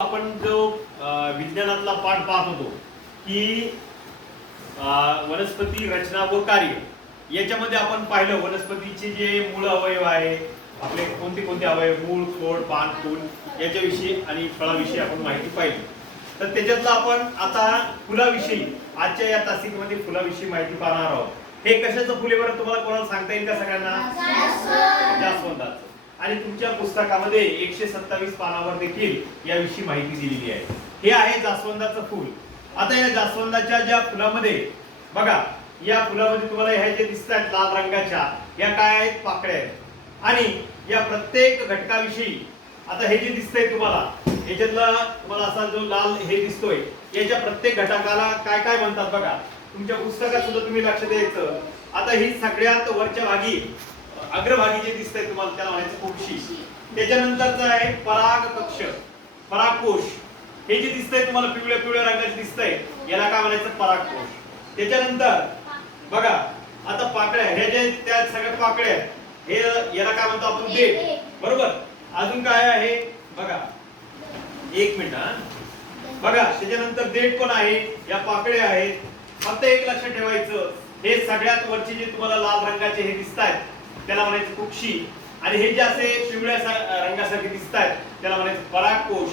आपण जो विज्ञानातला पाठ पाहत होतो की वनस्पती रचना व कार्य याच्यामध्ये आपण पाहिलं वनस्पतीचे जे मूळ अवयव आहे आपले कोणते कोणते अवयव मूळ खोड पान फूल याच्याविषयी आणि फळाविषयी आपण माहिती पाहिली. तर त्याच्यातलं आपण आता फुलाविषयी आजच्या या तासिकेमध्ये फुलाविषयी माहिती पाहणार आहोत. हे कशाचं फुले बरं तुम्हाला कोणाला सांगता येईल का सगळ्यांना? जास्वंदाचं. आणि तुमच्या पुस्तकामध्ये 127 पानावर देखील याविषयी माहिती दिलेली आहे. हे आहे जास्वंदाचं फूल. आता या जास्वंदाच्या ज्या फुलामध्ये बघा, या फुलामध्ये तुम्हाला ह्या जे दिसतात लाल रंगाच्या या काय आहेत? पाकळ्या आहेत. आणि या प्रत्येक घटकाविषयी आता हे जे दिसतंय तुम्हाला याच्यातला तुम्हाला असा जो लाल हे दिसतोय याच्या प्रत्येक घटकाला काय काय म्हणतात बघा. तुमच्या पुस्तकात सुद्धा तुम्ही लक्ष द्यायचं. आता ही सगळ्यात वरच्या भागी अग्रभागी जे दिसतंय तुम्हाला त्याला म्हणायचं कोशी. त्याच्यानंतरचं आहे पराग कक्ष परागकोश. हे जे दिसतंय तुम्हाला पिवळ्या पिवळ्या रंगाचे दिसतंय याला काय म्हणायचं? परागकोश. त्याच्यानंतर बघा आता पाकळ्या हे जे त्या सगळ्या पाकळ्या हे याला काय म्हणतो आपण? देठ. बरोबर. अजून काय आहे बघा, एक मिनिट बघा. त्याच्यानंतर देठ पण आहे, या पाकळ्या आहेत. फक्त एक लक्ष ठेवायचं, हे सगळ्यात वरचे जे तुम्हाला लाल रंगाचे हे दिसतायत त्याला म्हणायचं कुक्षी. आणि हे जे असे पिवळ्या रंगासारखे दिसतायत त्याला म्हणायचं परागकोश.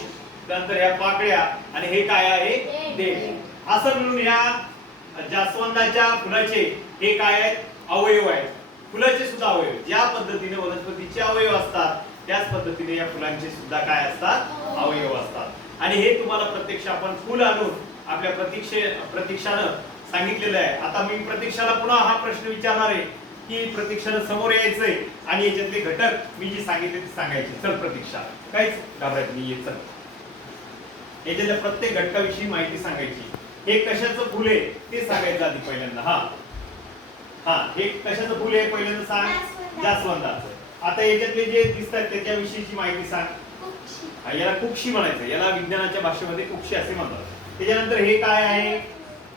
त्यानंतर ह्या पाकळ्या आणि हे काय आहे? देठ. असं मिळून ह्या जास्वंदाच्या फुलाचे हे काय आहेत? अवयव आहेत. फुलाचे सुद्धा अवयव. ज्या पद्धतीने वनस्पतीचे अवयव असतात त्याच पद्धतीने या फुलांचे सुद्धा काय असतात? अवयव असतात. आणि हे तुम्हाला प्रत्यक्ष आपण फुल आणून आपल्या प्रतीक्षानं सांगितलेलं आहे. आता मी प्रतीक्षाला पुन्हा हा प्रश्न विचारणार आहे की प्रतीक्षानं समोर यायचंय आणि याच्यातले घटक मी जे सांगितले ते सांगायचे. चल प्रतीक्षा, काहीच घाबरायचं नाही, ये चल. याच्यातल्या प्रत्येक घटकाविषयी माहिती सांगायची. हे कशाचं फुल आहे ते सांगायचं आधी पहिल्यांदा. हे कशाचं फुल आहे पहिल्यांदा सांग? जास्वंदाचं. आता याच्यातले जे दिसतात त्याच्याविषयीची माहिती सांग. याला कुक्षी म्हणायचं. याला विज्ञानाच्या भाषेमध्ये कुक्षी असे म्हणतात. त्याच्यानंतर हे काय आहे?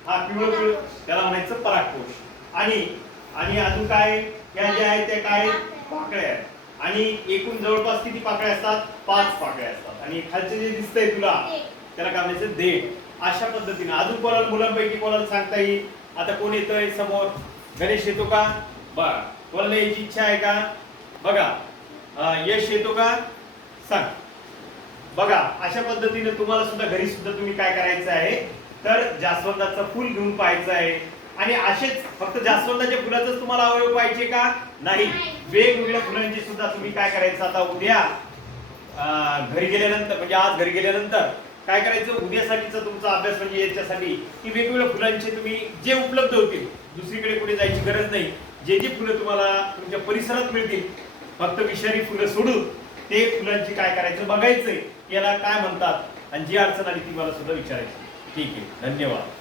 पिवळं पिवळं त्याला म्हणायचं परागकोश. आणि अजून काय? या ज्या आहेत त्या काय? पाकळ्या आहेत. आणि एकूण जवळपास किती पाकळ्या असतात? 5 पाकळ्या असतात. आणि खालचे जे दिसतंय तुला त्याला काय म्हणायचं? देठ. अशा पद्धतीने अजून कोणाला मुलांपैकी कोणाला सांगता येईल? आता कोण येतोय समोर? गणेश येतो का? बघा, कोणाला यायची इच्छा आहे का? बघा, यश येतो का? सांग. बघा, अशा पद्धतीने तुम्हाला सुद्धा घरी सुद्धा तुम्ही काय करायचं आहे तर जास्वंदाचं फूल घेऊन पाहायचं आहे. आणि असेच फक्त जास्वंदाच्या फुलाचंच तुम्हाला अवयव पाहिजे का? नाही, वेगवेगळ्या फुलांची सुद्धा तुम्ही काय करायचं आता उद्या घरी गेल्यानंतर म्हणजे आज घरी गेल्यानंतर काय करायचं? उद्यासाठीचा तुमचा अभ्यास म्हणजे याच्यासाठी की वेगवेगळ्या फुलांचे तुम्ही जे उपलब्ध होतील, दुसरीकडे कुठे जायची गरज नाही, जे जे फुलं तुम्हाला तुमच्या परिसरात मिळतील फक्त विषारी फुलं सोडून ते फुलांची काय करायचं बघायचंय याला काय म्हणतात आणि जी अडचण आली ती मला सुद्धा विचारायची. ठीक आहे, धन्यवाद.